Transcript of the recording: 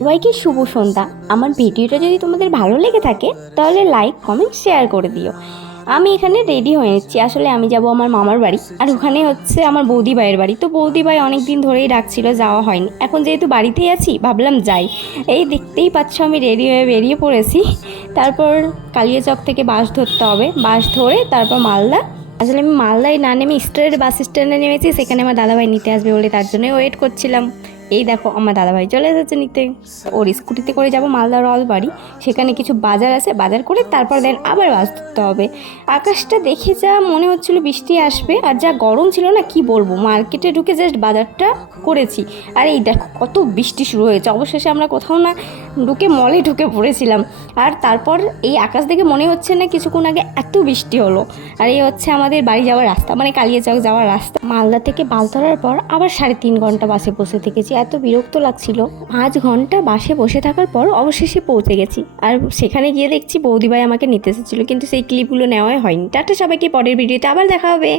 সবাইকে শুভ সন্ধ্যা। আমার ভিডিওটা যদি তোমাদের ভালো লেগে থাকে তাহলে লাইক কমেন্ট শেয়ার করে দিও। আমি এখানে রেডি হয়ে নিচ্ছি। আসলে আমি যাব আমার মামার বাড়ি, আর ওখানে হচ্ছে আমার বৌদি ভাইয়ের বাড়ি। তো বৌদি ভাই অনেক দিন ধরেই ডাকছিল, যাওয়া হয়নি। এখন যেহেতু বাড়িতেই আছি ভাবলাম যাই। এই দেখতেই পাচ্ছ আমি রেডি হয়ে বেরিয়ে পড়েছি। তারপর কালিয়াচক থেকে বাস ধরতে হবে, বাস ধরে তারপর মালদা। আসলে আমি মালদায় না নেমে স্ট্রেট বাস স্ট্যান্ডে নেমেছি, সেখানে আমার দাদাভাই নিতে আসবে বলে তার জন্যই ওয়েট করছিলাম। এই দেখো আমার দাদাভাই চলে এসেছে নিতে। ওর স্কুটিতে করে যাব মালদা রলবাড়ি, সেখানে কিছু বাজার আছে, বাজার করে তারপর দেন আবার বাস ধরতে হবে। আকাশটা দেখে যা মনে হচ্ছিল বৃষ্টি আসবে, আর যা গরম ছিল না কি বলবো। মার্কেটে ঢুকে জাস্ট বাজারটা করেছি, আর এই দেখো কত বৃষ্টি শুরু হয়েছে। অবশেষে আমরা কোথাও না ঢুকে মলে ঢুকে পড়েছিলাম। আর তারপর এই আকাশ দেখে মনে হচ্ছে না কিছুক্ষণ আগে এত বৃষ্টি হলো। আর এই হচ্ছে আমাদের বাড়ি যাওয়ার রাস্তা, মানে কালিয়াচক যাওয়ার রাস্তা। মালদা থেকে বাস ধরার পর আবার 3.5 ঘন্টা বাসে বসে থেকেছি, এত বিরক্ত লাগছিল। 5 ঘন্টা বাসে বসে থাকার পর অবশেষে পৌঁছে গেছি। আর সেখানে গিয়ে দেখছি বৌদিভাই আমাকে নিতে এসেছিলো, কিন্তু সেই ক্লিপগুলো নেওয়াই হয়নি। টাটা, সবাইকে পরের ভিডিওতে আবার দেখা হবে।